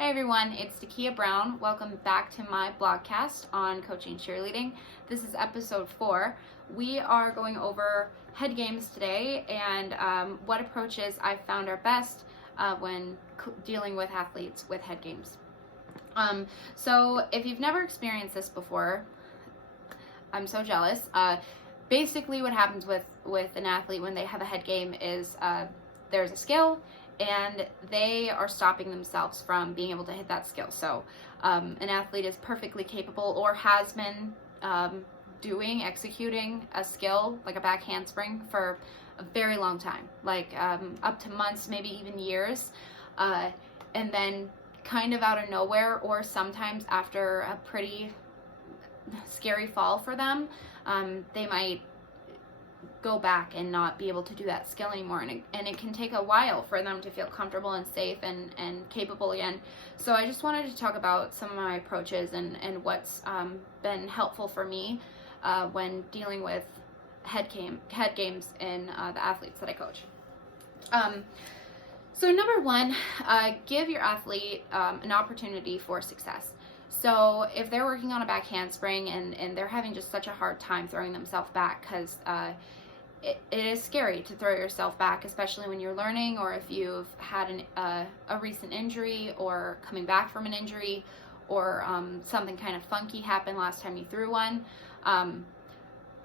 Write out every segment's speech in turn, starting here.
Hey everyone, it's Dakia Brown. Welcome back to my blogcast on coaching cheerleading. This is episode 4. We are going over head games today and what approaches I've found are best when dealing with athletes with head games. So if you've never experienced this before, I'm so jealous. Basically what happens with an athlete when they have a head game is there's a skill and they are stopping themselves from being able to hit that skill. So an athlete is perfectly capable or has been executing a skill like a back handspring for a very long time, like up to months, maybe even years, and then kind of out of nowhere, or sometimes after a pretty scary fall for them, they might go back and not be able to do that skill anymore, and it can take a while for them to feel comfortable and safe and capable again. So I just wanted to talk about some of my approaches and what's been helpful for me when dealing with head games in the athletes that I coach. So number one, give your athlete an opportunity for success. So if they're working on a back handspring and they're having just such a hard time throwing themselves back, because it is scary to throw yourself back, especially when you're learning, or if you've had a recent injury or coming back from an injury, or something kind of funky happened last time you threw one.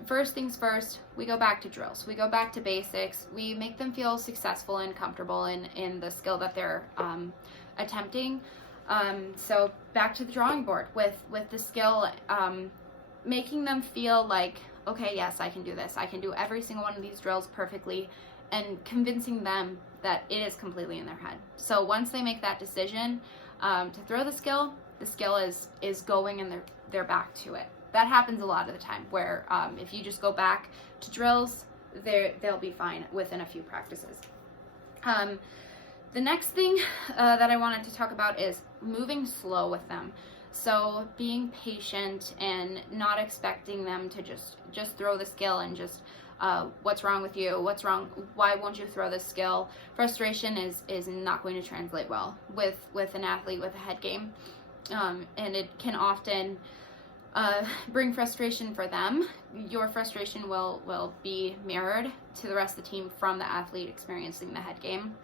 First things first, we go back to drills. We go back to basics. We make them feel successful and comfortable in the skill that they're attempting. So back to the drawing board with the skill, making them feel like, okay, yes, I can do this. I can do every single one of these drills perfectly, and convincing them that it is completely in their head. So once they make that decision to throw the skill is going and they're back to it. That happens a lot of the time, where if you just go back to drills, they'll be fine within a few practices. The next thing that I wanted to talk about is moving slow with them. So being patient and not expecting them to just throw the skill and just, what's wrong with you? What's wrong? Why won't you throw this skill? Frustration is not going to translate well with an athlete with a head game. And it can often bring frustration for them. Your frustration will be mirrored to the rest of the team from the athlete experiencing the head game.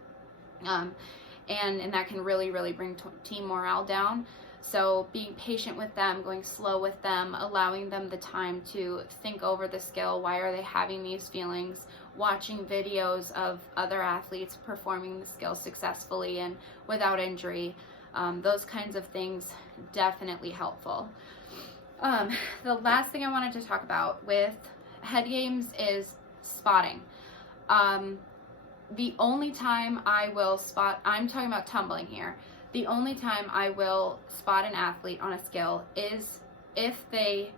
And that can really bring team morale down. So being patient with them, going slow with them, allowing them the time to think over the skill. Why are they having these feelings? Watching videos of other athletes performing the skill successfully and without injury. Those kinds of things, definitely helpful. The last thing I wanted to talk about with head games is spotting. The only time I will spot, I'm talking about tumbling here, the only time I will spot an athlete on a skill is if they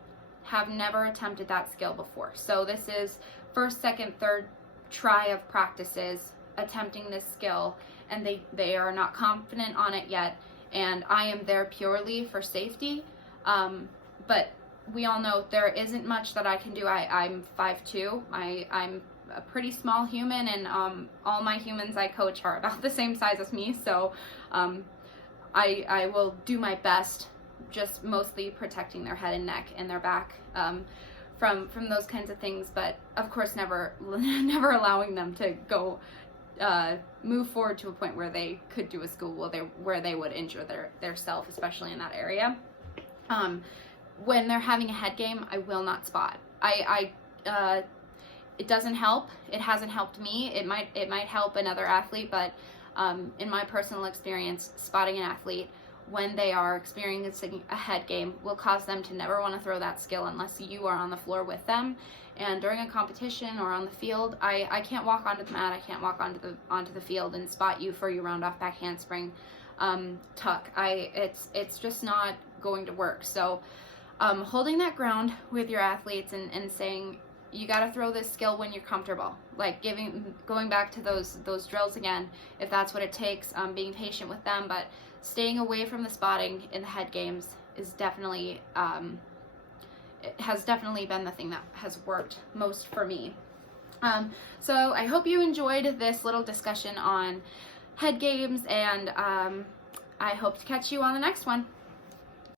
have never attempted that skill before. So this is first, second, third try of practices attempting this skill, and they are not confident on it yet, and I am there purely for safety. But we all know there isn't much that I can do. I'm 5'2". I'm a pretty small human, and all my humans I coach are about the same size as me, so I will do my best, just mostly protecting their head and neck and their back from those kinds of things, but of course never allowing them to go move forward to a point where they could do a skill where they would injure their self, especially in that area. When they're having a head game, I will not spot. It doesn't help. It hasn't helped me. It might help another athlete, but in my personal experience, spotting an athlete when they are experiencing a head game will cause them to never want to throw that skill unless you are on the floor with them. And during a competition or on the field, I can't walk onto the mat. I can't walk onto the field and spot you for your round off back handspring tuck. It's just not going to work. So holding that ground with your athletes and saying, you got to throw this skill when you're comfortable, like going back to those drills again, if that's what it takes, being patient with them, but staying away from the spotting in the head games is definitely, it has definitely been the thing that has worked most for me. So I hope you enjoyed this little discussion on head games, and I hope to catch you on the next one.